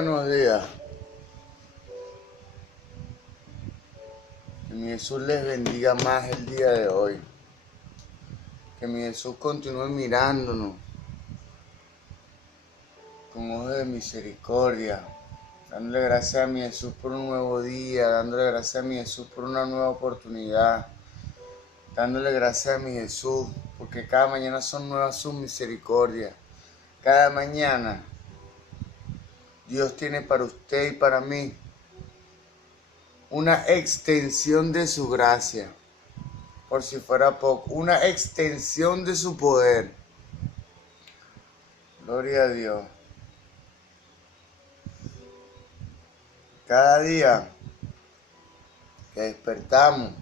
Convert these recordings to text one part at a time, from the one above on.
buenos días. Que mi Jesús les bendiga más el día de hoy. Que mi Jesús continúe mirándonos con ojos de misericordia. Dándole gracias a mi Jesús por un nuevo día. Dándole gracias a mi Jesús por una nueva oportunidad. Dándole gracias a mi Jesús porque cada mañana son nuevas sus misericordias. Cada mañana Dios tiene para usted y para mí una extensión de su gracia, por si fuera poco, una extensión de su poder. Gloria a Dios. Cada día que despertamos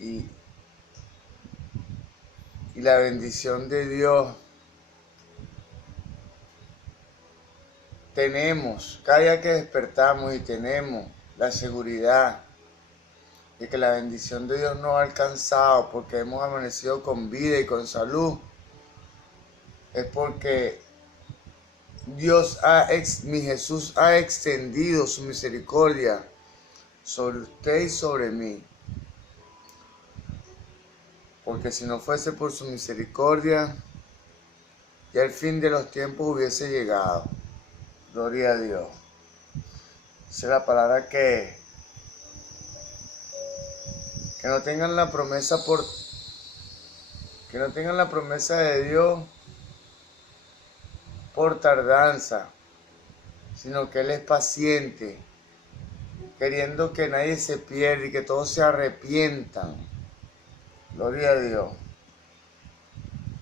y la bendición de Dios tenemos, cada día que despertamos y tenemos la seguridad de que la bendición de Dios nos ha alcanzado porque hemos amanecido con vida y con salud, es porque mi Jesús ha extendido su misericordia sobre usted y sobre mí. Porque si no fuese por su misericordia, ya el fin de los tiempos hubiese llegado. Gloria a Dios. Esa es la palabra que no tengan la promesa de Dios por tardanza, sino que Él es paciente, queriendo que nadie se pierda y que todos se arrepientan. Gloria a Dios.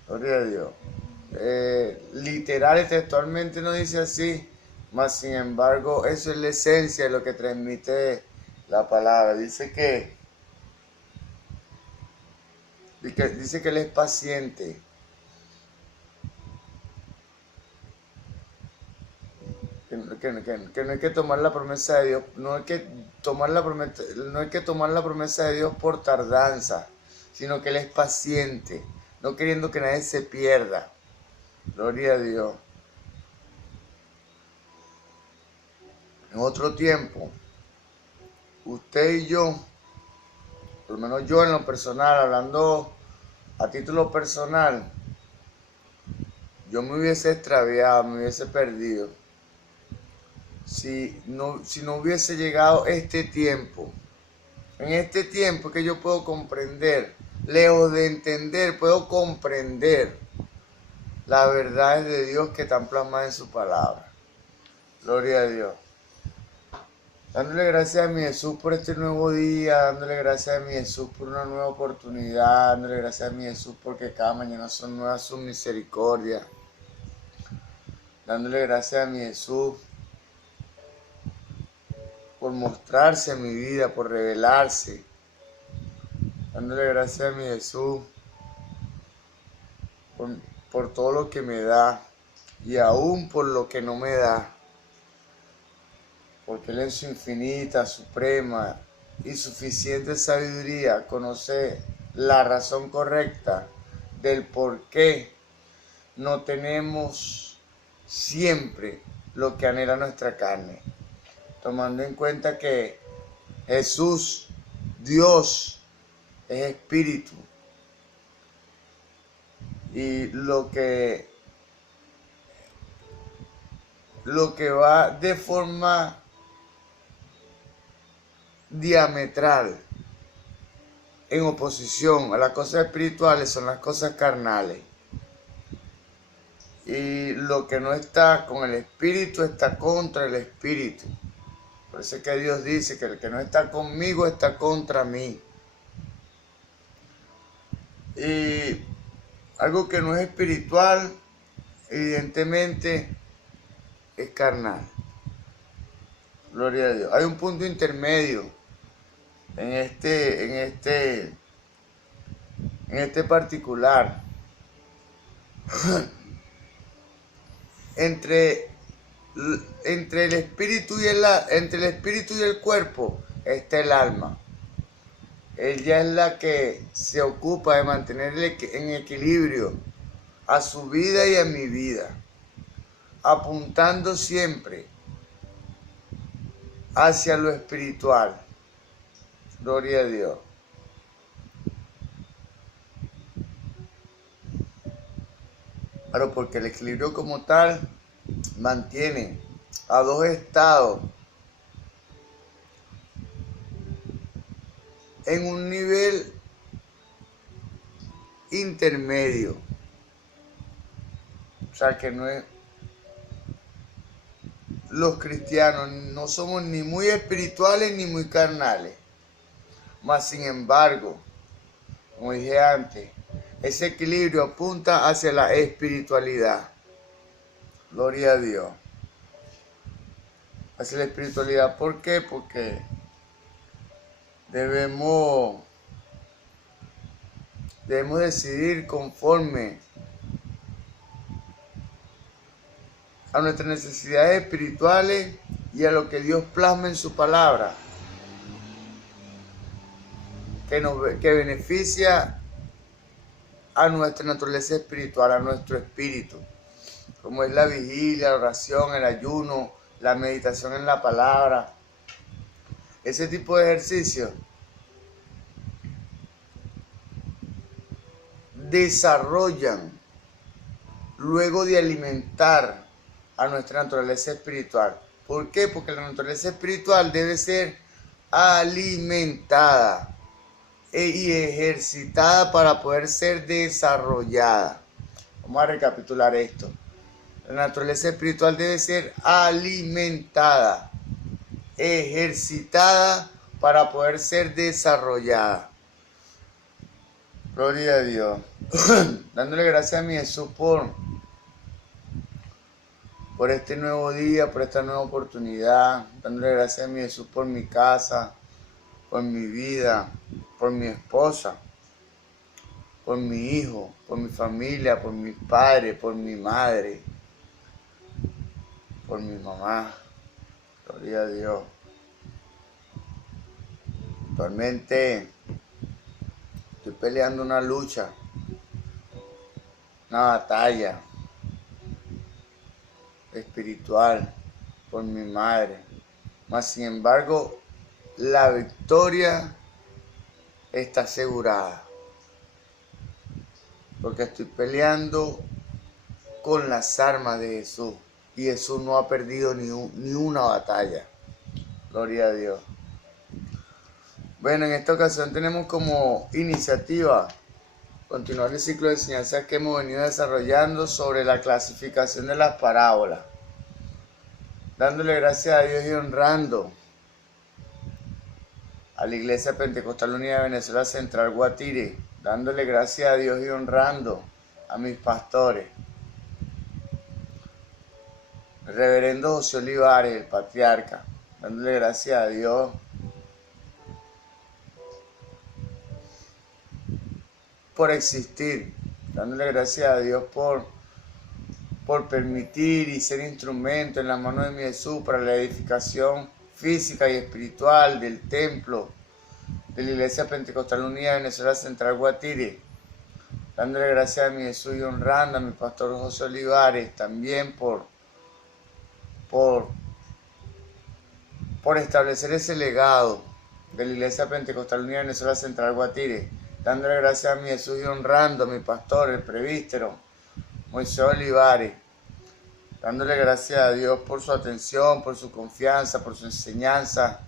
Gloria a Dios. Literal y textualmente no dice así, mas sin embargo eso es la esencia de lo que transmite la palabra. Dice que Él es paciente. Que no hay que tomar la promesa de Dios, no hay que tomar la promesa de Dios por tardanza, sino que Él es paciente, no queriendo que nadie se pierda. Gloria a Dios. En otro tiempo, usted y yo, por lo menos yo en lo personal, hablando a título personal, yo me hubiese extraviado, me hubiese perdido. Si no hubiese llegado este tiempo. En este tiempo que yo puedo comprender, lejos de entender, puedo comprender las verdades de Dios que están plasmadas en su palabra. Gloria a Dios. Dándole gracias a mi Jesús por este nuevo día, dándole gracias a mi Jesús por una nueva oportunidad, dándole gracias a mi Jesús porque cada mañana son nuevas sus misericordias. Dándole gracias a mi Jesús por mostrarse en mi vida, por revelarse. Dándole gracias a mi Jesús por todo lo que me da y aún por lo que no me da. Porque Él en su infinita, suprema y suficiente sabiduría conoce la razón correcta del por qué no tenemos siempre lo que anhela nuestra carne. Tomando en cuenta que Jesús, Dios, es espíritu. Y lo que va de forma diametral en oposición a las cosas espirituales son las cosas carnales. Y lo que no está con el espíritu está contra el espíritu. Por eso es que Dios dice que el que no está conmigo está contra mí. Y algo que no es espiritual, evidentemente, es carnal. Gloria a Dios. Hay un punto intermedio en este particular. Entre el espíritu y el cuerpo está el alma. Ella es la que se ocupa de mantener en equilibrio a su vida y a mi vida. apuntando siempre hacia lo espiritual. Gloria a Dios. Claro, porque el equilibrio como tal mantiene a dos estados en un nivel intermedio. O sea que no es... Los cristianos no somos ni muy espirituales ni muy carnales. Mas sin embargo, como dije antes, ese equilibrio apunta hacia la espiritualidad. Gloria a Dios. Hacia la espiritualidad. ¿Por qué? Porque debemos decidir conforme a nuestras necesidades espirituales y a lo que Dios plasma en su palabra, que beneficia a nuestra naturaleza espiritual, a nuestro espíritu, como es la vigilia, la oración, el ayuno, la meditación en la palabra. Ese tipo de ejercicios desarrollan, luego de alimentar a nuestra naturaleza espiritual. ¿Por qué? Porque la naturaleza espiritual debe ser alimentada y ejercitada para poder ser desarrollada. Vamos a recapitular esto. La naturaleza espiritual debe ser alimentada, ejercitada para poder ser desarrollada. Gloria a Dios. Dándole gracias a mi Jesús por este nuevo día, por esta nueva oportunidad. Dándole gracias a mi Jesús por mi casa, por mi vida, por mi esposa, por mi hijo, por mi familia, por mis padres, por mi madre, por mi mamá. Gloria a Dios. Actualmente estoy peleando una lucha, una batalla espiritual por mi madre. Mas sin embargo, la victoria está asegurada. Porque estoy peleando con las armas de Jesús. Y Jesús no ha perdido ni una batalla. Gloria a Dios. Bueno, en esta ocasión tenemos como iniciativa continuar el ciclo de enseñanzas que hemos venido desarrollando sobre la clasificación de las parábolas. Dándole gracias a Dios y honrando a la Iglesia Pentecostal Unida de Venezuela Central Guatire. Dándole gracias a Dios y honrando a mis pastores. El reverendo José Olivares, el patriarca. Dándole gracias a Dios por existir, dándole gracias a Dios por permitir y ser instrumento en la mano de mi Jesús para la edificación física y espiritual del templo de la Iglesia Pentecostal Unida de Venezuela Central Guatire, dándole gracias a mi Jesús y honrando a mi pastor José Olivares también por establecer ese legado de la Iglesia Pentecostal Unida de Venezuela Central Guatire, dándole gracias a mi Jesús y honrando a mi pastor, el presbítero Moisés Olivares, dándole gracias a Dios por su atención, por su confianza, por su enseñanza.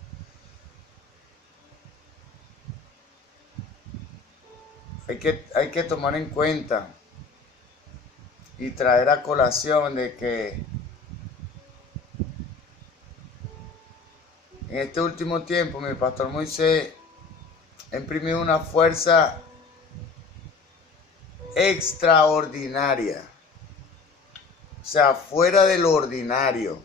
Hay que tomar en cuenta y traer a colación de que en este último tiempo mi pastor Moisés ha imprimido una fuerza extraordinaria, o sea, fuera de lo ordinario,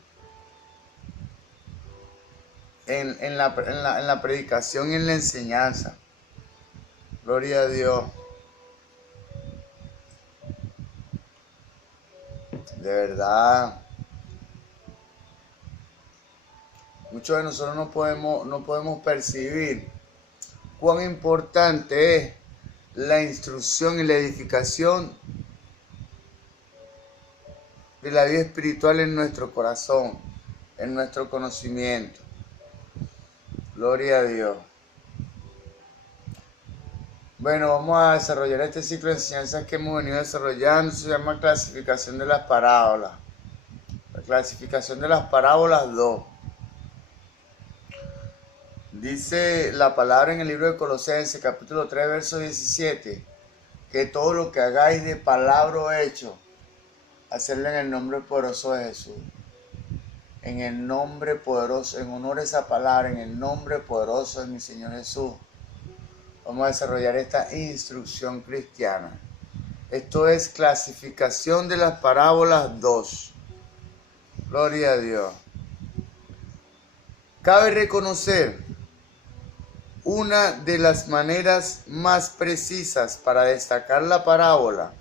en la predicación y en la enseñanza. Gloria a Dios. De verdad, muchos de nosotros no podemos percibir cuán importante es la instrucción y la edificación de la vida espiritual en nuestro corazón, en nuestro conocimiento. Gloria a Dios. Bueno, vamos a desarrollar este ciclo de enseñanzas que hemos venido desarrollando. Se llama clasificación de las parábolas. La clasificación de las parábolas 2. Dice la palabra en el libro de Colosenses, capítulo 3, verso 17, que todo lo que hagáis de palabra o hecho, hacerlo en el nombre poderoso de Jesús. En el nombre poderoso, en honor a esa palabra, en el nombre poderoso de mi Señor Jesús. Vamos a desarrollar esta instrucción cristiana. Esto es clasificación de las parábolas 2. Gloria a Dios. Cabe reconocer una de las maneras más precisas para destacar la parábola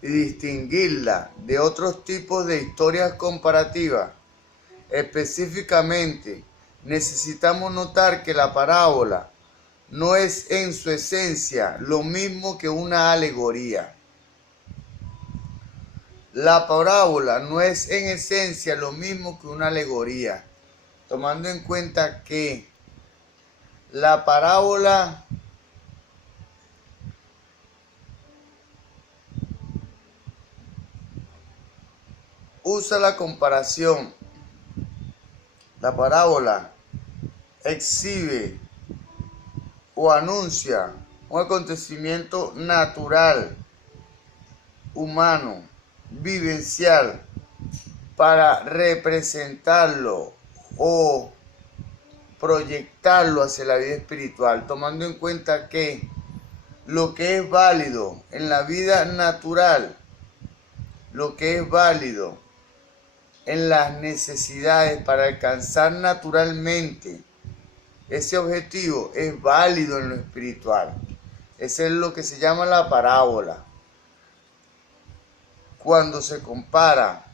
y distinguirla de otros tipos de historias comparativas. Específicamente, necesitamos notar que la parábola no es en su esencia lo mismo que una alegoría. La parábola no es en esencia lo mismo que una alegoría, tomando en cuenta que la parábola usa la comparación. La parábola exhibe o anuncia un acontecimiento natural, humano, vivencial, para representarlo o proyectarlo hacia la vida espiritual, tomando en cuenta que lo que es válido en la vida natural, lo que es válido en las necesidades para alcanzar naturalmente ese objetivo, es válido en lo espiritual. Ese es lo que se llama la parábola. Cuando se compara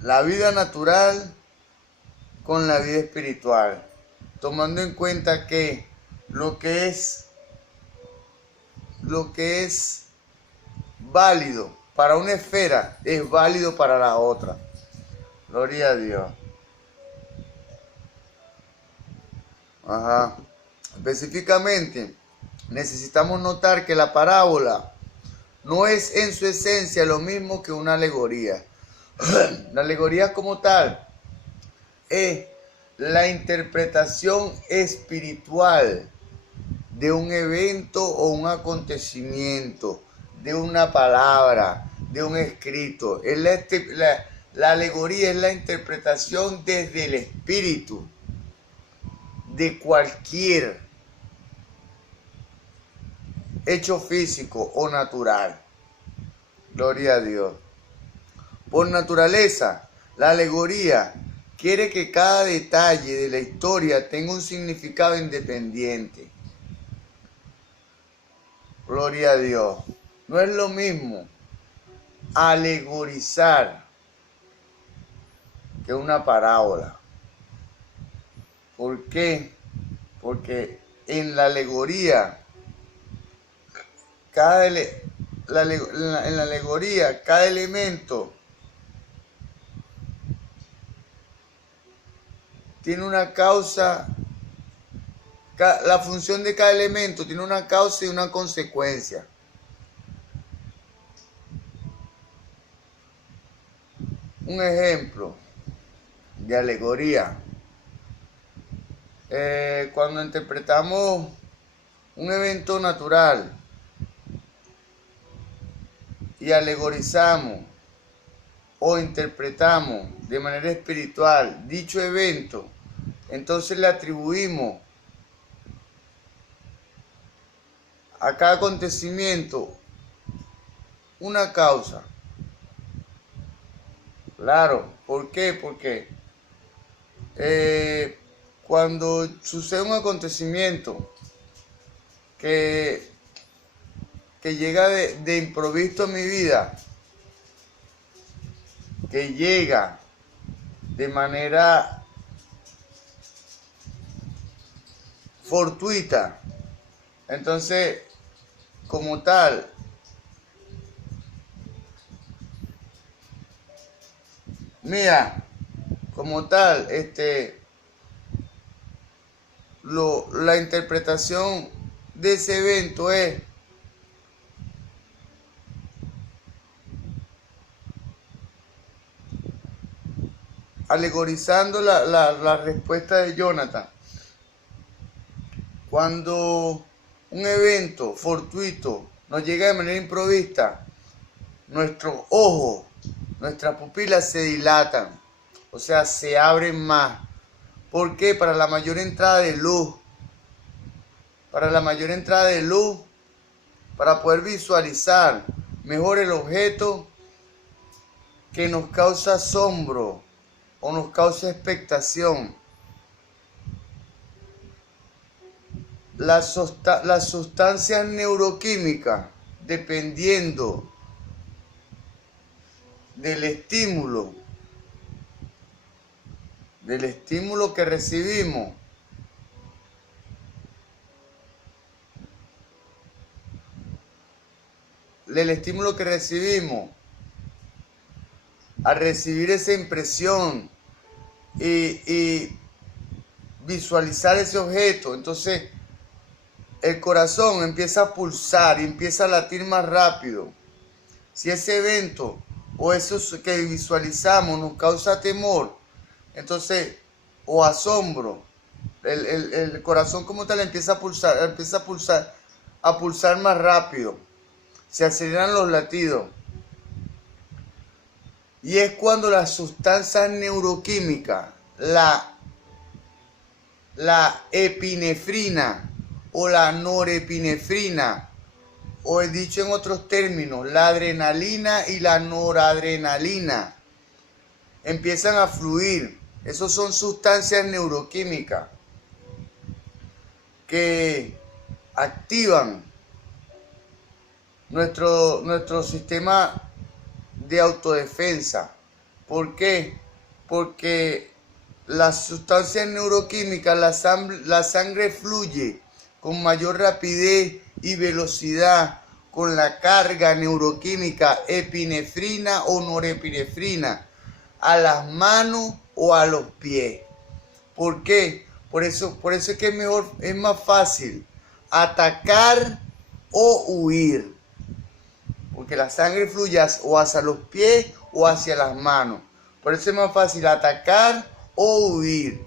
la vida natural con la vida espiritual, tomando en cuenta que lo que es válido para una esfera es válido para la otra. Gloria a Dios. Específicamente, necesitamos notar que la parábola no es en su esencia lo mismo que una alegoría. La alegoría como tal es la interpretación espiritual de un evento o un acontecimiento, de una palabra, de un escrito. La alegoría es la interpretación desde el espíritu de cualquier hecho físico o natural. Gloria a Dios. Por naturaleza, la alegoría quiere que cada detalle de la historia tenga un significado independiente. Gloria a Dios. No es lo mismo alegorizar que una parábola. ¿Por qué? Porque en la alegoría, cada elemento tiene una causa. La función de cada elemento tiene una causa y una consecuencia. Un ejemplo de alegoría. Cuando interpretamos un evento natural y alegorizamos o interpretamos de manera espiritual dicho evento, entonces le atribuimos a cada acontecimiento una causa. Claro, ¿por qué? Porque cuando sucede un acontecimiento que llega de improviso a mi vida, que llega de manera fortuita, entonces, como tal, Mira, como tal, la interpretación de ese evento es alegorizando la respuesta de Jonathan. Cuando un evento fortuito nos llega de manera improvista, nuestros ojos, nuestras pupilas se dilatan, o sea, se abren más. ¿Por qué? Para la mayor entrada de luz. Para la mayor entrada de luz, para poder visualizar mejor el objeto que nos causa asombro o nos causa expectación. Las sustancias neuroquímicas, dependiendo del estímulo que recibimos, al recibir esa impresión y visualizar ese objeto, entonces el corazón empieza a pulsar y empieza a latir más rápido. Si ese evento o eso que visualizamos nos causa temor, entonces, o asombro, el corazón como tal empieza a pulsar más rápido. Se aceleran los latidos. Y es cuando las sustancias neuroquímicas, la epinefrina o la norepinefrina, o he dicho en otros términos, la adrenalina y la noradrenalina, empiezan a fluir. Esas son sustancias neuroquímicas que activan nuestro sistema de autodefensa. ¿Por qué? Porque las sustancias neuroquímicas, la sangre fluye con mayor rapidez y velocidad con la carga neuroquímica epinefrina o norepinefrina a las manos o a los pies. ¿Por qué? Por eso es que es más fácil atacar o huir. Porque la sangre fluye o hacia los pies o hacia las manos. Por eso es más fácil atacar o huir.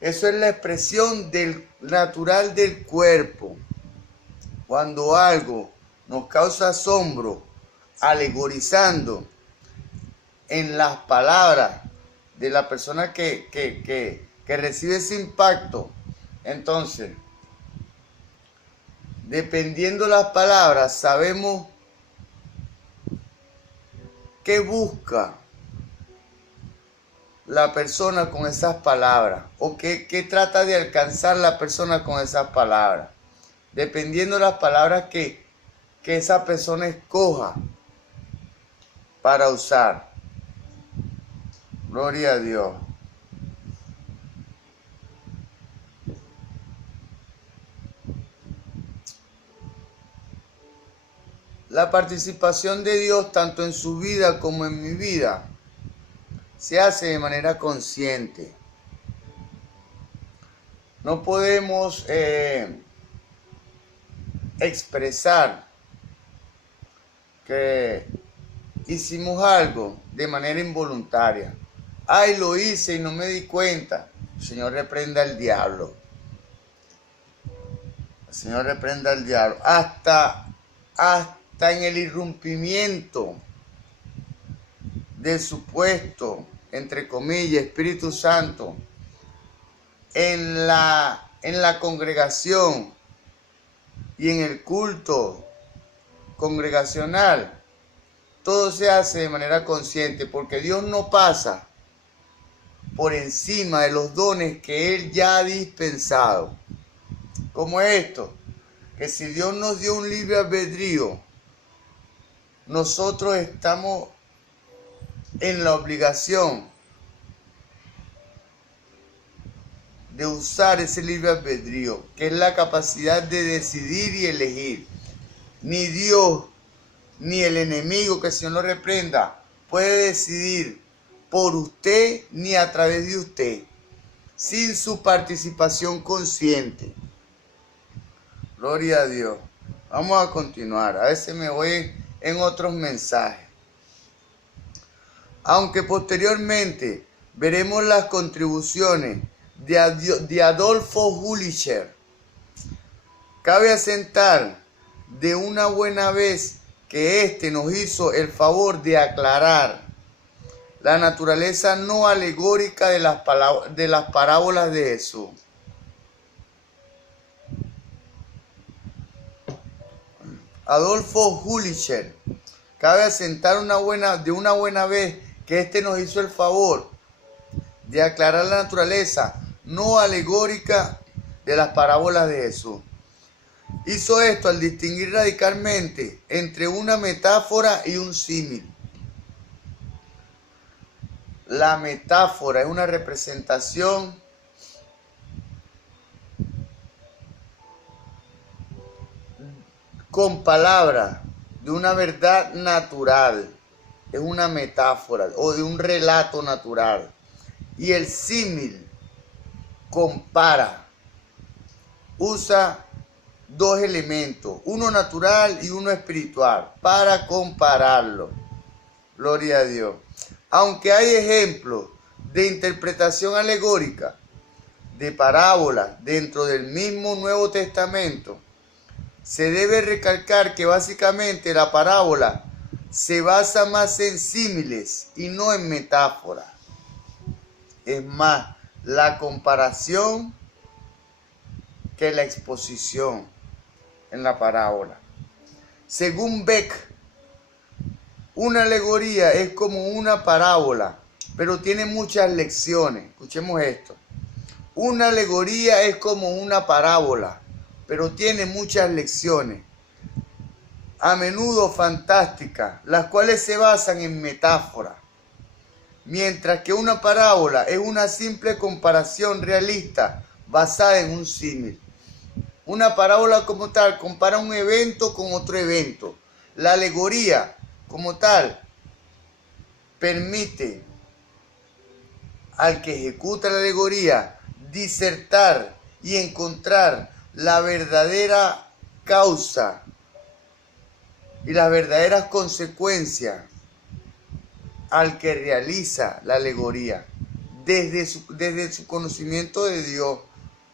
Eso es la expresión natural del cuerpo. Cuando algo nos causa asombro, alegorizando en las palabras de la persona que recibe ese impacto, entonces, dependiendo las palabras, sabemos qué busca la persona con esas palabras o qué trata de alcanzar la persona con esas palabras. Dependiendo de las palabras que esa persona escoja para usar. Gloria a Dios. La participación de Dios tanto en su vida como en mi vida se hace de manera consciente. No podemos expresar que hicimos algo de manera involuntaria. Ay, lo hice y no me di cuenta. El Señor reprenda al diablo. El Señor reprenda al diablo. Hasta en el irrumpimiento del supuesto, entre comillas, Espíritu Santo en la congregación y en el culto congregacional, todo se hace de manera consciente, porque Dios no pasa por encima de los dones que Él ya ha dispensado. Como esto, que si Dios nos dio un libre albedrío, nosotros estamos en la obligación de usar ese libre albedrío, que es la capacidad de decidir y elegir. Ni Dios, ni el enemigo, que el Señor lo reprenda, puede decidir por usted ni a través de usted, sin su participación consciente. Gloria a Dios. Vamos a continuar. A veces me voy en otros mensajes. Aunque posteriormente veremos las contribuciones de Adolfo Hulicher, cabe asentar de una buena vez que éste nos hizo el favor de aclarar la naturaleza no alegórica de las parábolas de Jesús. Adolfo Hulicher, cabe asentar de una buena vez que éste nos hizo el favor de aclarar la naturaleza no alegórica de las parábolas de Jesús. Hizo esto al distinguir radicalmente entre una metáfora y un símil. La metáfora es una representación con palabras de una verdad natural, es una metáfora o de un relato natural. Y el símil compara, usa dos elementos, uno natural y uno espiritual, para compararlo. Gloria a Dios. Aunque hay ejemplos de interpretación alegórica de parábolas dentro del mismo Nuevo Testamento, se debe recalcar que básicamente la parábola se basa más en símiles y no en metáforas. Es más la comparación que la exposición en la parábola. Según Beck, una alegoría es como una parábola, pero tiene muchas lecciones. Escuchemos esto. Una alegoría es como una parábola, pero tiene muchas lecciones, a menudo fantásticas, las cuales se basan en metáforas, mientras que una parábola es una simple comparación realista basada en un símil. Una parábola como tal compara un evento con otro evento. La alegoría como tal permite al que ejecuta la alegoría disertar y encontrar la verdadera causa y las verdaderas consecuencias al que realiza la alegoría desde su conocimiento de Dios,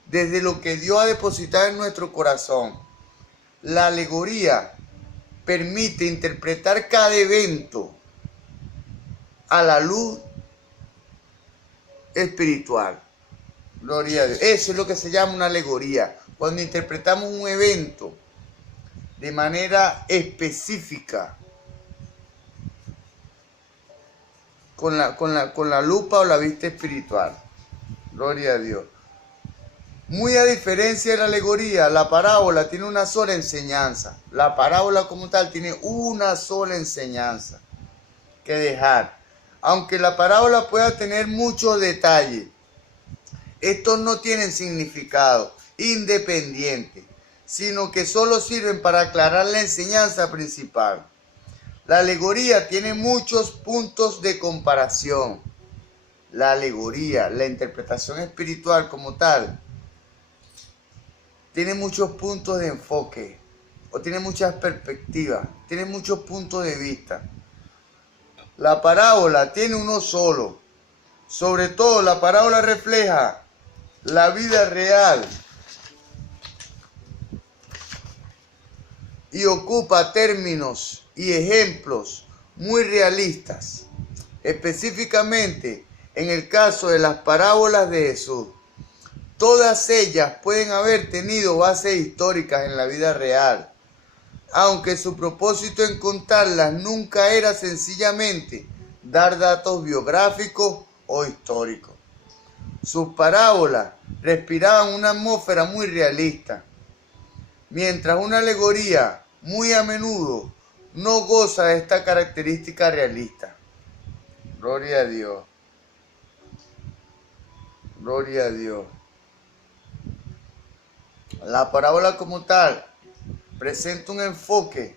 desde lo que Dios ha depositado en nuestro corazón. La alegoría permite interpretar cada evento a la luz espiritual. Gloria a Dios. Eso es lo que se llama una alegoría. Cuando interpretamos un evento de manera específica, con la lupa o la vista espiritual. Gloria a Dios. Muy a diferencia de la alegoría, la parábola tiene una sola enseñanza. La parábola como tal tiene una sola enseñanza que dejar. Aunque la parábola pueda tener muchos detalles, estos no tienen significado independiente, sino que solo sirven para aclarar la enseñanza principal. La alegoría tiene muchos puntos de comparación. La alegoría, la interpretación espiritual como tal, tiene muchos puntos de enfoque, o tiene muchas perspectivas, tiene muchos puntos de vista. La parábola tiene uno solo. Sobre todo, la parábola refleja la vida real y ocupa términos y ejemplos muy realistas, específicamente en el caso de las parábolas de Jesús. Todas ellas pueden haber tenido bases históricas en la vida real, aunque su propósito en contarlas nunca era sencillamente dar datos biográficos o históricos. Sus parábolas respiraban una atmósfera muy realista, mientras una alegoría muy a menudo no goza de esta característica realista. Gloria a Dios. Gloria a Dios. La parábola como tal presenta un enfoque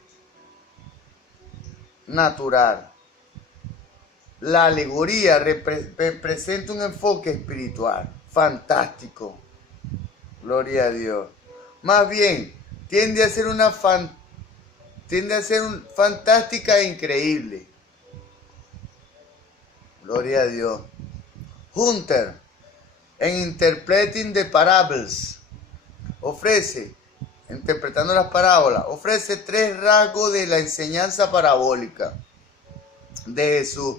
natural, la alegoría representa un enfoque espiritual fantástico. Gloria a Dios. Más bien, tiende a ser fantástica e increíble. Gloria a Dios. Hunter, en Interpreting the Parables, interpretando las parábolas, ofrece 3 rasgos de la enseñanza parabólica de Jesús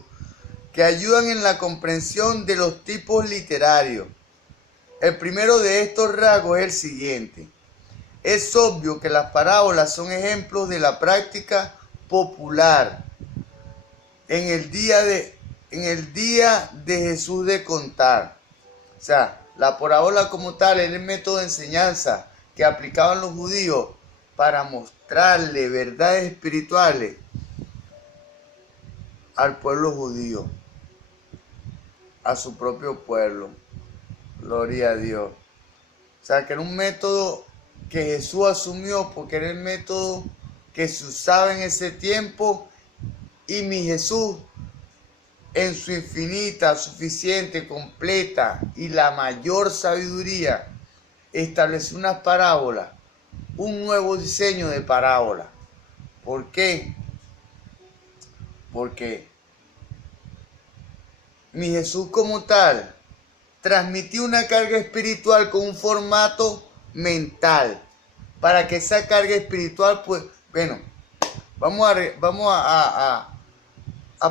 que ayudan en la comprensión de los tipos literarios. El primero de estos rasgos es el siguiente. Es obvio que las parábolas son ejemplos de la práctica popular en el día de Jesús de contar. O sea, la parábola como tal es el método de enseñanza que aplicaban los judíos para mostrarle verdades espirituales al pueblo judío, a su propio pueblo. Gloria a Dios. O sea, que era un método que Jesús asumió porque era el método que se usaba en ese tiempo, y mi Jesús, en su infinita, suficiente, completa y la mayor sabiduría, estableció unas parábolas, un nuevo diseño de parábola. ¿Por qué? Porque mi Jesús como tal transmitió una carga espiritual con un formato mental, para que esa carga espiritual, pues, bueno, vamos a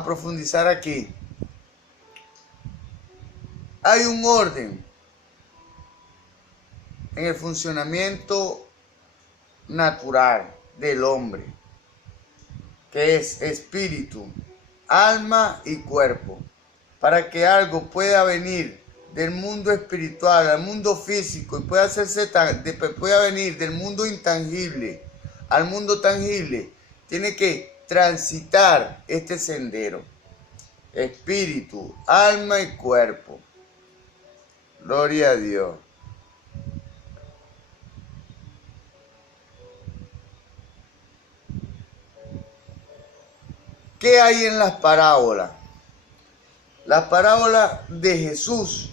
profundizar aquí. Hay un orden en el funcionamiento natural del hombre, que es espíritu, alma y cuerpo. Para que algo pueda venir del mundo espiritual al mundo físico y pueda venir del mundo intangible al mundo tangible, tiene que transitar este sendero: espíritu, alma y cuerpo. Gloria a Dios. ¿Qué hay en las parábolas? Las parábolas de Jesús,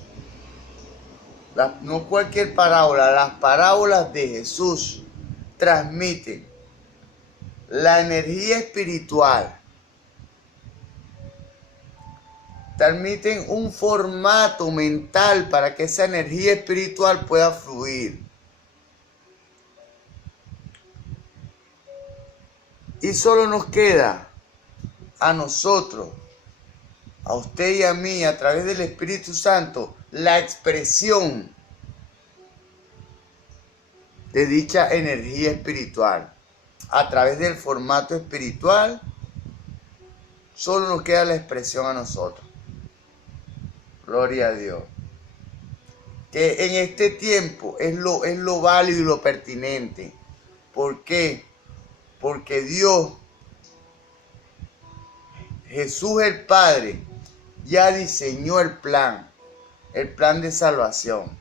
no cualquier parábola, las parábolas de Jesús transmiten la energía espiritual, transmiten un formato mental para que esa energía espiritual pueda fluir. Y solo nos queda a nosotros, a usted y a mí, a través del Espíritu Santo, la expresión de dicha energía espiritual. A través del formato espiritual, solo nos queda la expresión a nosotros. Gloria a Dios. Que en este tiempo es lo válido y lo pertinente. ¿Por qué? Porque Dios, Jesús el Padre, ya diseñó el plan de salvación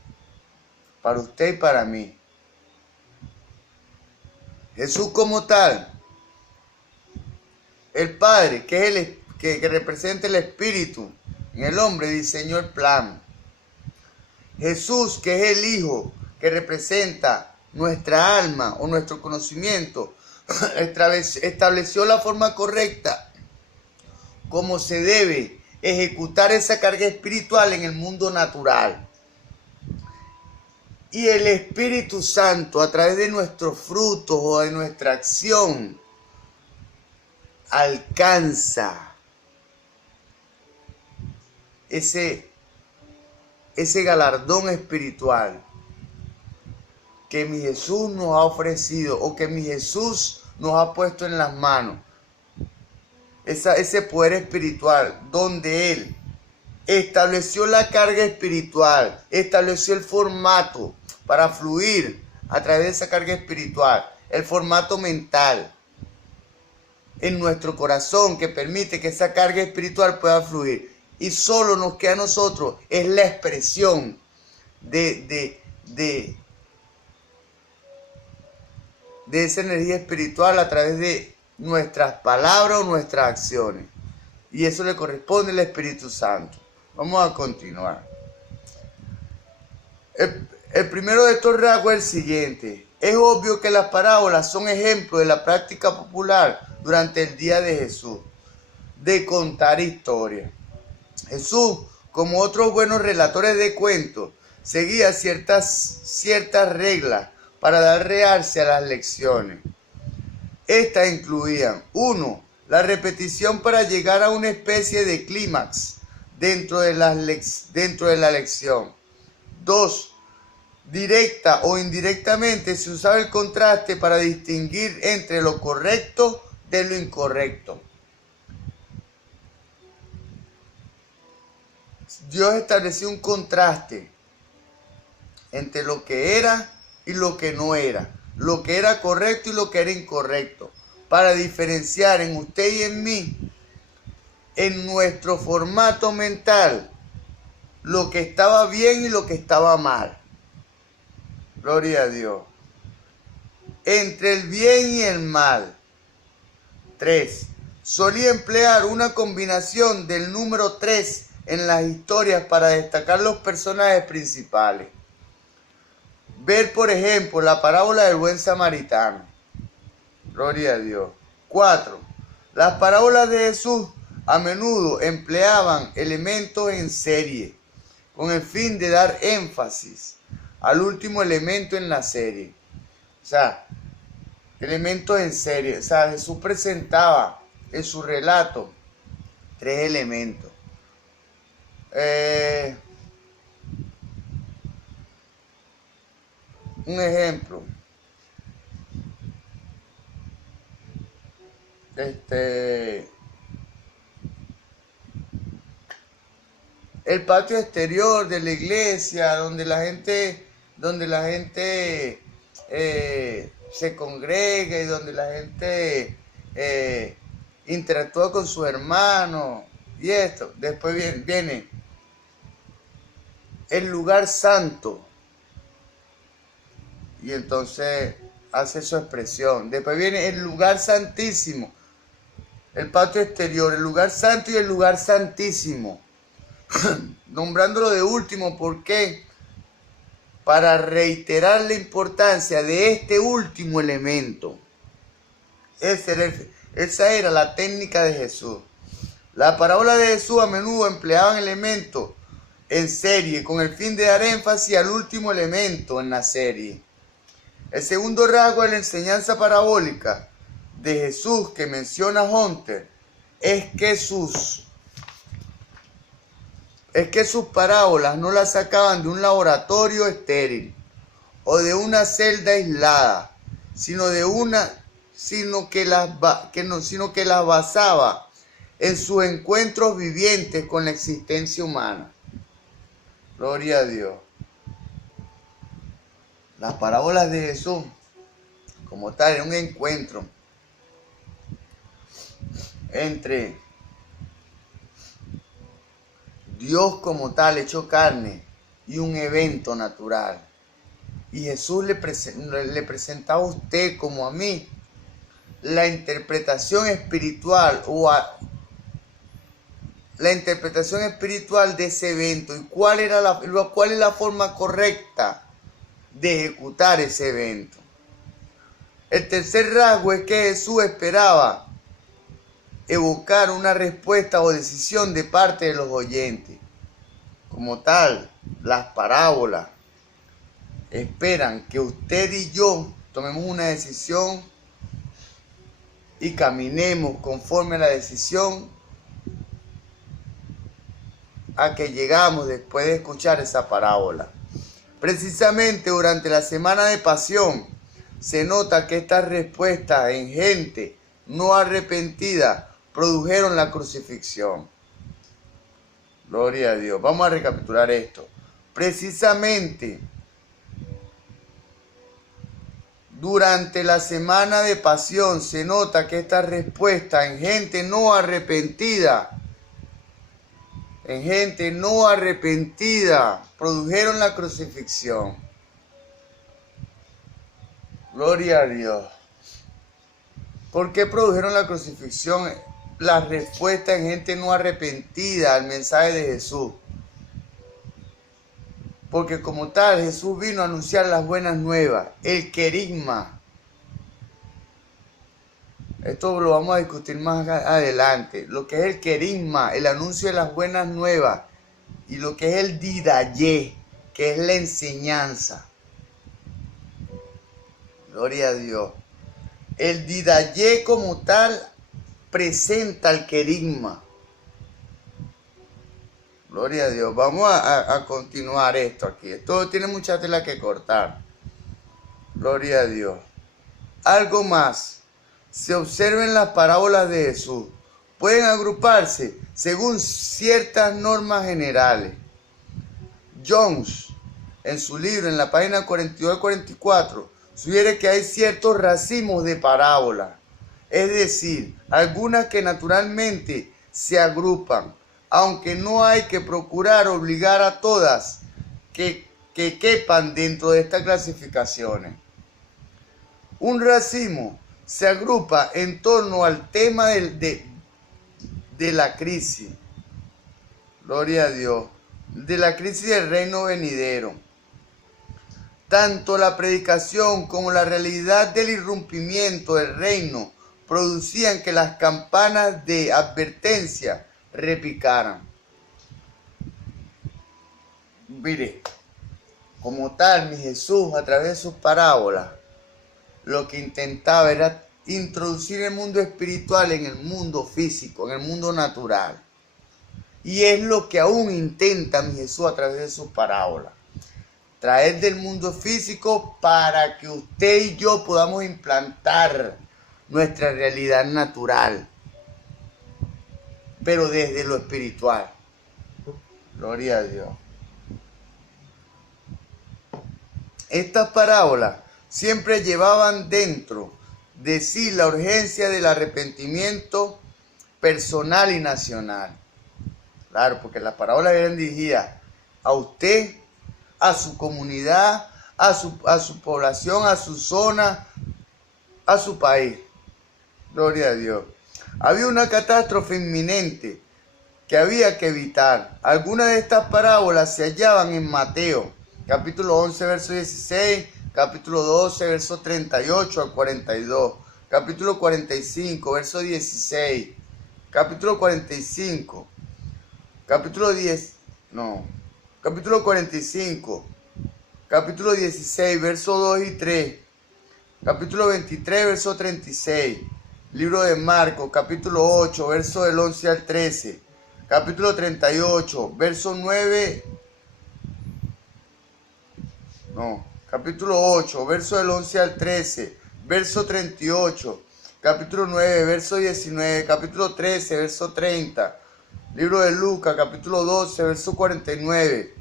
para usted y para mí. Jesús como tal, el Padre, que representa el Espíritu en el hombre, diseñó el plan. Jesús, que es el Hijo, que representa nuestra alma o nuestro conocimiento, estableció la forma correcta como se debe ejecutar esa carga espiritual en el mundo natural. Y el Espíritu Santo, a través de nuestros frutos o de nuestra acción, alcanza ese galardón espiritual que mi Jesús nos ha ofrecido, o que mi Jesús nos ha puesto en las manos. Ese poder espiritual donde Él estableció la carga espiritual, estableció el formato para fluir a través de esa carga espiritual, el formato mental en nuestro corazón que permite que esa carga espiritual pueda fluir. Y solo nos queda a nosotros es la expresión de esa energía espiritual a través de nuestras palabras o nuestras acciones. y eso le corresponde al Espíritu Santo. Vamos a continuar. El primero de estos rasgos es el siguiente. Es obvio que las parábolas son ejemplos de la práctica popular durante el día de Jesús, de contar historias. Jesús, como otros buenos relatores de cuentos, seguía ciertas reglas para dar realce a las lecciones. Estas incluían: 1. La repetición para llegar a una especie de clímax dentro de la lección. 2. Directa o indirectamente se usaba el contraste para distinguir entre lo correcto de lo incorrecto. Dios estableció un contraste entre lo que era y lo que no era, lo que era correcto y lo que era incorrecto, para diferenciar en usted y en mí, en nuestro formato mental, lo que estaba bien y lo que estaba mal. Gloria a Dios. Entre el bien y el mal. 3. Solía emplear una combinación del número 3 en las historias para destacar los personajes principales. Ver, por ejemplo, la parábola del buen samaritano. Gloria a Dios. 4. Las parábolas de Jesús a menudo empleaban elementos en serie, con el fin de dar énfasis al último elemento en la serie. O sea, elementos en serie. O sea, Jesús presentaba en su relato 3 elementos. Un ejemplo. El patio exterior de la iglesia, donde la gente se congrega y donde la gente interactúa con sus hermanos y esto. Después viene el lugar santo y entonces hace su expresión. Después viene el lugar santísimo, el patio exterior, el lugar santo y el lugar santísimo. Nombrándolo de último, ¿por qué? Para reiterar la importancia de este último elemento. Esa era la técnica de Jesús. La parábola de Jesús a menudo empleaban elementos en serie con el fin de dar énfasis al último elemento en la serie. El segundo rasgo de la enseñanza parabólica de Jesús que menciona Hunter es que sus parábolas no las sacaban de un laboratorio estéril o de una celda aislada, sino que las basaba en sus encuentros vivientes con la existencia humana. Gloria a Dios. Las parábolas de Jesús, como tal, era un encuentro entre Dios como tal, hecho carne, y un evento natural. Y Jesús le presentaba a usted como a mí la interpretación espiritual de ese evento y cuál es la forma correcta de ejecutar ese evento. El tercer rasgo es que Jesús esperaba evocar una respuesta o decisión de parte de los oyentes. Como tal, las parábolas esperan que usted y yo tomemos una decisión y caminemos conforme a la decisión a que llegamos después de escuchar esa parábola. Precisamente durante la semana de pasión se nota que estas respuestas en gente no arrepentida produjeron la crucifixión. Gloria a Dios. Vamos a recapitular esto. Precisamente durante la semana de pasión se nota que esta respuesta en gente no arrepentida, produjeron la crucifixión. Gloria a Dios. ¿Por qué produjeron la crucifixión? la respuesta en gente no arrepentida al mensaje de Jesús. Porque como tal, Jesús vino a anunciar las buenas nuevas, el querigma. Esto lo vamos a discutir más adelante. Lo que es el querigma, el anuncio de las buenas nuevas. Y lo que es el didaye, que es la enseñanza. Gloria a Dios. El didaye como tal presenta el querigma. Gloria a Dios. Vamos a continuar esto aquí. Esto tiene mucha tela que cortar. Gloria a Dios. Algo más. Se observen las parábolas de Jesús. Pueden agruparse según ciertas normas generales. Jones, en su libro, en la página 42 y 44, sugiere que hay ciertos racimos de parábolas. Es decir, algunas que naturalmente se agrupan, aunque no hay que procurar obligar a todas que quepan dentro de estas clasificaciones. Un racimo se agrupa en torno al tema de la crisis. Gloria a Dios. De la crisis del reino venidero. Tanto la predicación como la realidad del irrumpimiento del reino producían que las campanas de advertencia repicaran. Mire, como tal, mi Jesús, a través de sus parábolas, lo que intentaba era introducir el mundo espiritual en el mundo físico, en el mundo natural. Y es lo que aún intenta mi Jesús a través de sus parábolas. Traer del mundo físico para que usted y yo podamos implantar nuestra realidad natural, pero desde lo espiritual. Gloria a Dios. Estas parábolas siempre llevaban dentro de sí la urgencia del arrepentimiento personal y nacional. Claro, porque las parábolas eran dirigidas a usted, a su comunidad, a su población, a su zona, a su país. Gloria a Dios. Había una catástrofe inminente que había que evitar. Algunas de estas parábolas se hallaban en Mateo, capítulo 11, verso 16, capítulo 12, verso 38 al 42, capítulo 45, verso 16, capítulo 45, capítulo 45, capítulo 16, verso 2 y 3, capítulo 23, verso 36, libro de Marcos, capítulo 8, verso del 11 al 13, capítulo 38, verso 9, capítulo 8, verso del 11 al 13, verso 38, capítulo 9, verso 19, capítulo 13, verso 30, libro de Lucas, capítulo 12, verso 49,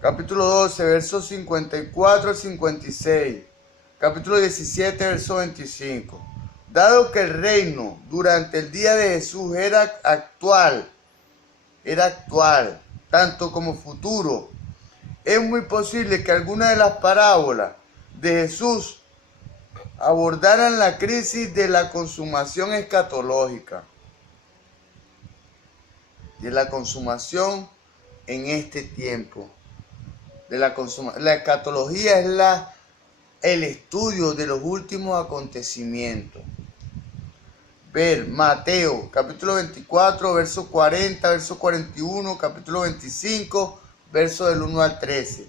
capítulo 12, verso 54 al 56, capítulo 17, verso 25. Dado que el reino durante el día de Jesús era actual, tanto como futuro, es muy posible que algunas de las parábolas de Jesús abordaran la crisis de la consumación escatológica, de la consumación en este tiempo. La escatología es el estudio de los últimos acontecimientos. Ver Mateo, capítulo 24, verso 40, verso 41, capítulo 25, verso del 1 al 13.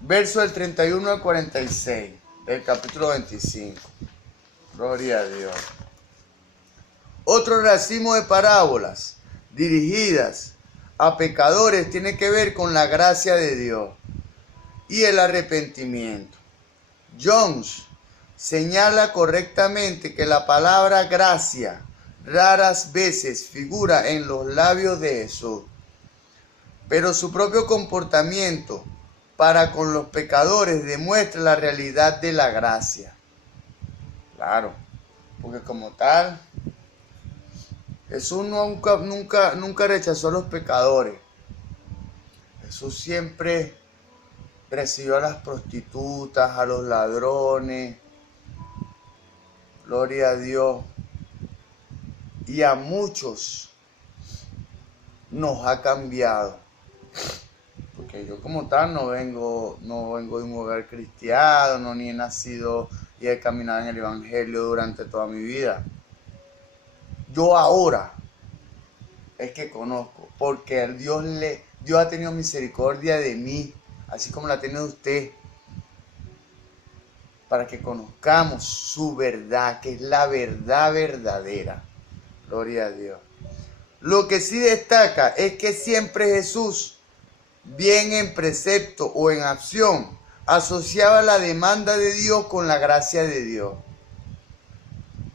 Verso del 31 al 46, del capítulo 25. Gloria a Dios. Otro racimo de parábolas dirigidas a pecadores tiene que ver con la gracia de Dios y el arrepentimiento. Jones señala correctamente que la palabra gracia raras veces figura en los labios de Jesús, pero su propio comportamiento para con los pecadores demuestra la realidad de la gracia. Claro, porque como tal, Jesús nunca rechazó a los pecadores. Jesús siempre recibió a las prostitutas, a los ladrones. Gloria a Dios. y a muchos nos ha cambiado. Porque yo como tal no vengo de un hogar cristiano, no ni he nacido y he caminado en el evangelio durante toda mi vida. Yo ahora es que conozco, porque Dios ha tenido misericordia de mí, así como la ha tenido usted, para que conozcamos su verdad, que es la verdad verdadera. Gloria a Dios. Lo que sí destaca es que siempre Jesús, bien en precepto o en acción, asociaba la demanda de Dios con la gracia de Dios.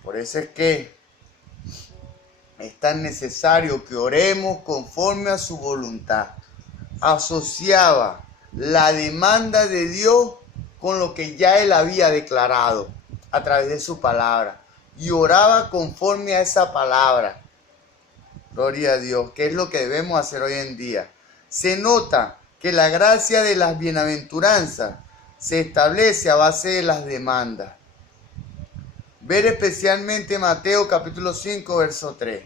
Por eso es que es tan necesario que oremos conforme a su voluntad. Asociaba la demanda de Dios con lo que ya Él había declarado a través de su palabra. Y oraba conforme a esa palabra. Gloria a Dios, que es lo que debemos hacer hoy en día. Se nota que la gracia de las bienaventuranzas se establece a base de las demandas. Ver especialmente Mateo capítulo 5, verso 3.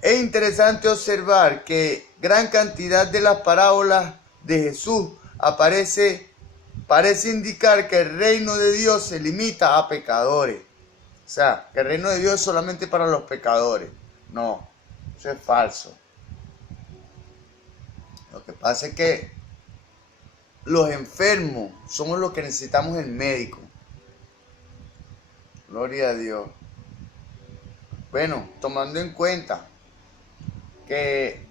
Es interesante observar que gran cantidad de las parábolas de Jesús parece indicar que el reino de Dios se limita a pecadores. O sea, que el reino de Dios es solamente para los pecadores. No, eso es falso. Lo que pasa es que los enfermos somos los que necesitamos el médico. Gloria a Dios. Bueno, tomando en cuenta que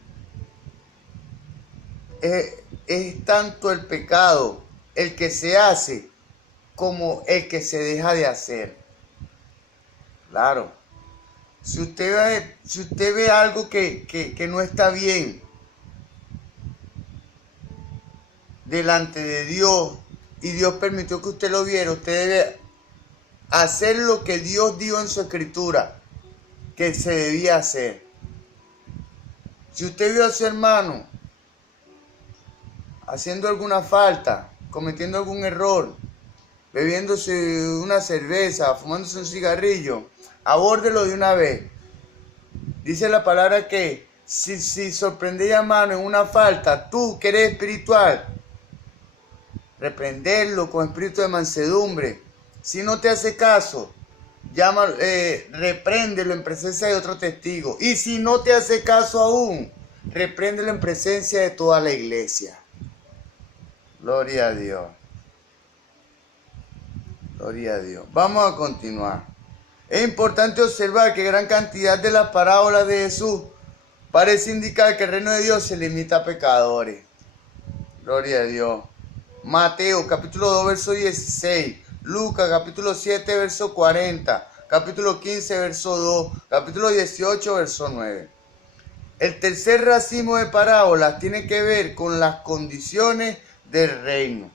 es tanto el pecado el que se hace como el que se deja de hacer. Claro. Si usted ve algo que no está bien delante de Dios y Dios permitió que usted lo viera, usted debe hacer lo que Dios dijo en su escritura que se debía hacer. Si usted vio a su hermano haciendo alguna falta, cometiendo algún error, bebiéndose una cerveza, fumándose un cigarrillo, abórdelo de una vez. Dice la palabra que si sorprendéis a mano en una falta, tú que eres espiritual, reprenderlo con espíritu de mansedumbre. Si no te hace caso, repréndelo en presencia de otro testigo. Y si no te hace caso aún, repréndelo en presencia de toda la iglesia. Gloria a Dios. Gloria a Dios. Vamos a continuar. Es importante observar que gran cantidad de las parábolas de Jesús parece indicar que el reino de Dios se limita a pecadores. Gloria a Dios. Mateo capítulo 2 verso 16. Lucas capítulo 7 verso 40. Capítulo 15 verso 2. Capítulo 18 verso 9. El tercer racimo de parábolas tiene que ver con las condiciones del reino.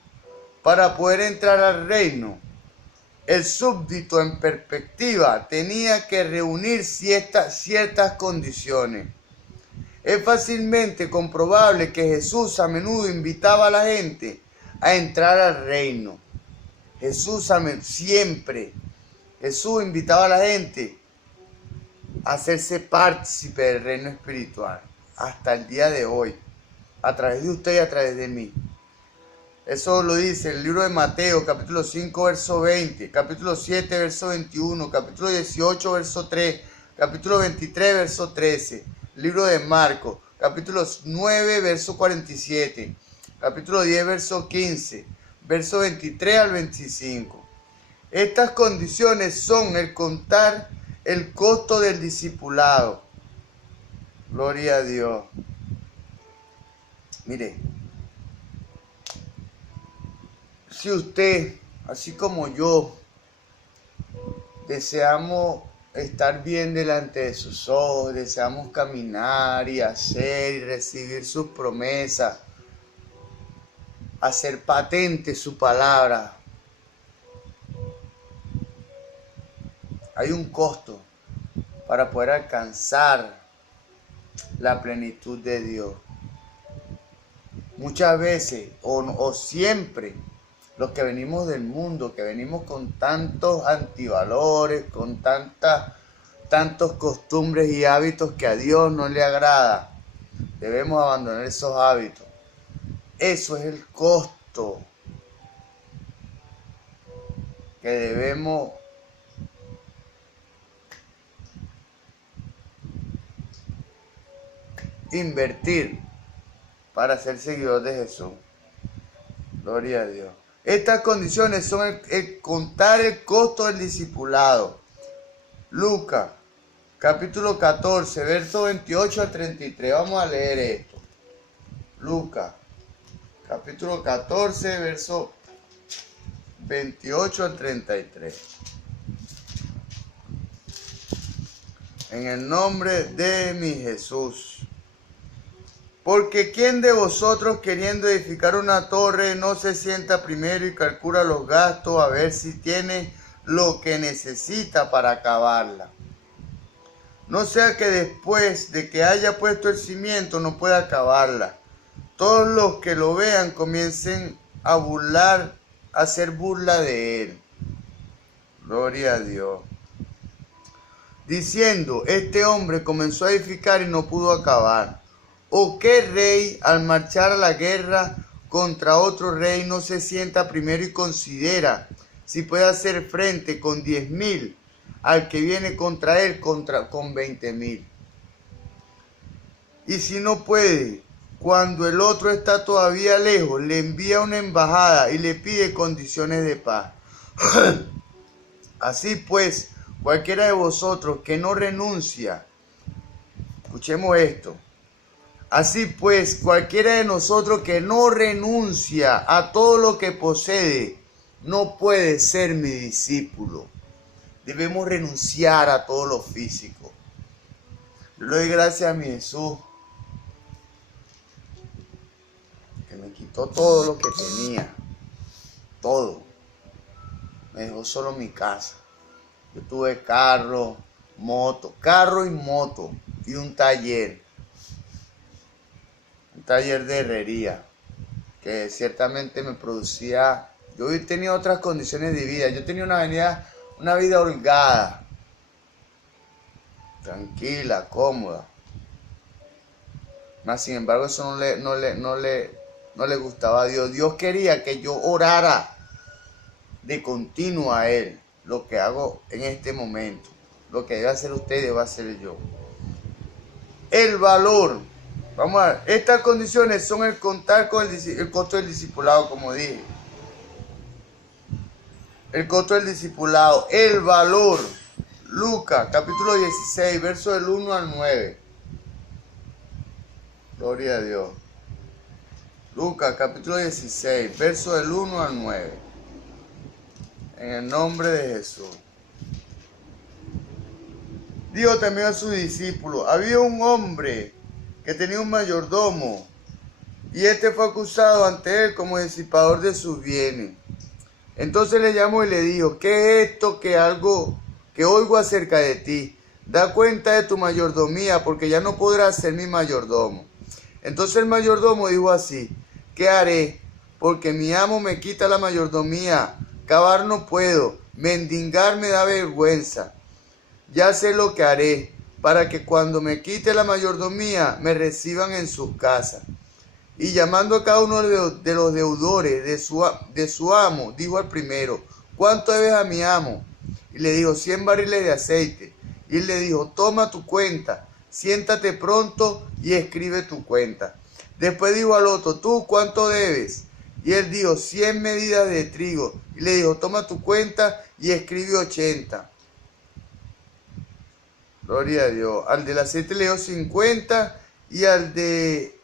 Para poder entrar al reino, el súbdito en perspectiva tenía que reunir ciertas condiciones. Es fácilmente comprobable que Jesús a menudo invitaba a la gente a entrar al reino. Jesús invitaba a la gente a hacerse partícipe del reino espiritual. Hasta el día de hoy. A través de usted y a través de mí. Eso lo dice el libro de Mateo, capítulo 5, verso 20, capítulo 7, verso 21, capítulo 18, verso 3, capítulo 23, verso 13, libro de Marcos, capítulo 9, verso 47, capítulo 10, verso 15, verso 23 al 25. Estas condiciones son el contar el costo del discipulado. Gloria a Dios. Mire. Si usted, así como yo, deseamos estar bien delante de sus ojos, deseamos caminar y hacer y recibir sus promesas, hacer patente su palabra, hay un costo para poder alcanzar la plenitud de Dios. Muchas veces o siempre, los que venimos del mundo, que venimos con tantos antivalores, con tanta tantos costumbres y hábitos que a Dios no le agrada. Debemos abandonar esos hábitos. Eso es el costo que debemos invertir para ser seguidor de Jesús. Gloria a Dios. Estas condiciones son el contar el costo del discipulado. Lucas, capítulo 14, verso 28 al 33. Vamos a leer esto. Lucas, capítulo 14, verso 28 al 33. En el nombre de mi Jesús. Porque ¿quién de vosotros queriendo edificar una torre no se sienta primero y calcula los gastos a ver si tiene lo que necesita para acabarla? No sea que después de que haya puesto el cimiento no pueda acabarla. Todos los que lo vean comiencen a hacer burla de él. Gloria a Dios. Diciendo, este hombre comenzó a edificar y no pudo acabar. ¿O qué rey al marchar a la guerra contra otro rey no se sienta primero y considera si puede hacer frente con 10,000 al que viene contra él con 20,000? Y si no puede, cuando el otro está todavía lejos, le envía una embajada y le pide condiciones de paz. Así pues, cualquiera de vosotros que no renuncia, escuchemos esto. Así pues, cualquiera de nosotros que no renuncia a todo lo que posee, no puede ser mi discípulo. Debemos renunciar a todo lo físico. Yo le doy gracias a mi Jesús, que me quitó todo lo que tenía. Todo. Me dejó solo mi casa. Yo tuve carro y moto y un taller de herrería que ciertamente me producía. Yo tenía otras condiciones de vida. Yo tenía una vida holgada, tranquila, cómoda. Mas sin embargo eso no le gustaba a Dios. Dios quería que yo orara de continuo a Él. Lo que hago en este momento, lo que debe hacer usted, debe hacer yo. El valor. Vamos a ver, estas condiciones son el contar con el costo del discipulado, como dije. El costo del discipulado, el valor. Lucas, capítulo 16, verso del 1 al 9. Gloria a Dios. Lucas, capítulo 16, verso del 1 al 9. En el nombre de Jesús. Dijo también a sus discípulos, había un hombre que tenía un mayordomo, y este fue acusado ante él como disipador de sus bienes. Entonces le llamó y le dijo, ¿qué es esto que oigo acerca de ti? Da cuenta de tu mayordomía, porque ya no podrás ser mi mayordomo. Entonces el mayordomo dijo así, ¿qué haré? Porque mi amo me quita la mayordomía, cavar no puedo, mendigar me da vergüenza. Ya sé lo que haré, para que cuando me quite la mayordomía me reciban en sus casas. Y llamando a cada uno de los deudores de su amo, dijo al primero, ¿cuánto debes a mi amo? Y le dijo, 100 barriles de aceite. Y él le dijo, toma tu cuenta, siéntate pronto y escribe tu cuenta. Después dijo al otro, ¿tú cuánto debes? Y él dijo, 100 medidas de trigo. Y le dijo, toma tu cuenta y escribe 80. Gloria a Dios. Al del aceite le dio 50 y al de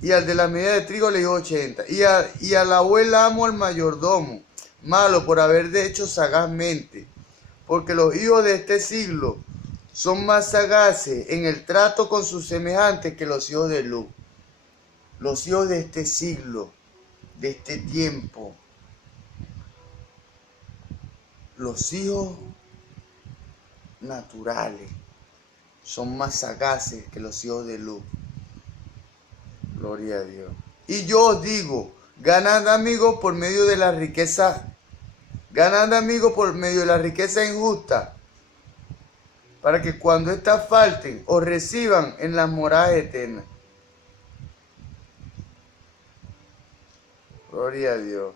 la medida de trigo le dio 80. Y alabó el amo al mayordomo, malo por haber hecho sagazmente. Porque los hijos de este siglo son más sagaces en el trato con sus semejantes que los hijos de luz. Los hijos de este siglo, de este tiempo. Los hijos naturales son más sagaces que los hijos de luz. Gloria a Dios. Y yo os digo, ganad amigos por medio de las riquezas ganando amigos por medio de la riqueza injusta, para que cuando éstas falten os reciban en las moradas eternas. Gloria a Dios.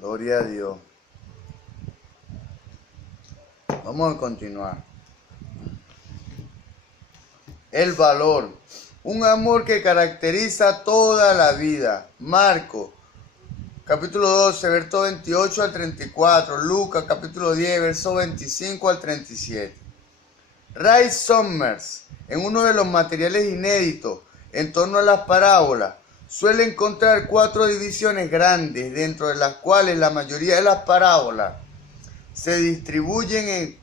Gloria a Dios. Vamos a continuar. El valor. Un amor que caracteriza toda la vida. Marcos, capítulo 12, verso 28 al 34. Lucas, capítulo 10, verso 25 al 37. Ray Summers, en uno de los materiales inéditos en torno a las parábolas, suele encontrar 4 divisiones grandes, dentro de las cuales la mayoría de las parábolas se distribuyen en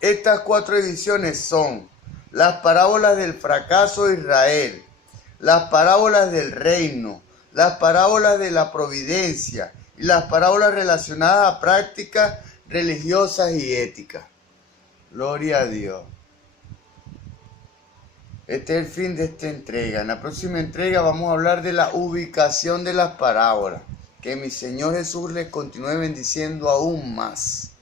estas 4 divisiones son las parábolas del fracaso de Israel, las parábolas del reino, las parábolas de la providencia y las parábolas relacionadas a prácticas religiosas y éticas. Gloria a Dios. Este es el fin de esta entrega. En la próxima entrega vamos a hablar de la ubicación de las parábolas. Que mi Señor Jesús les continúe bendiciendo aún más.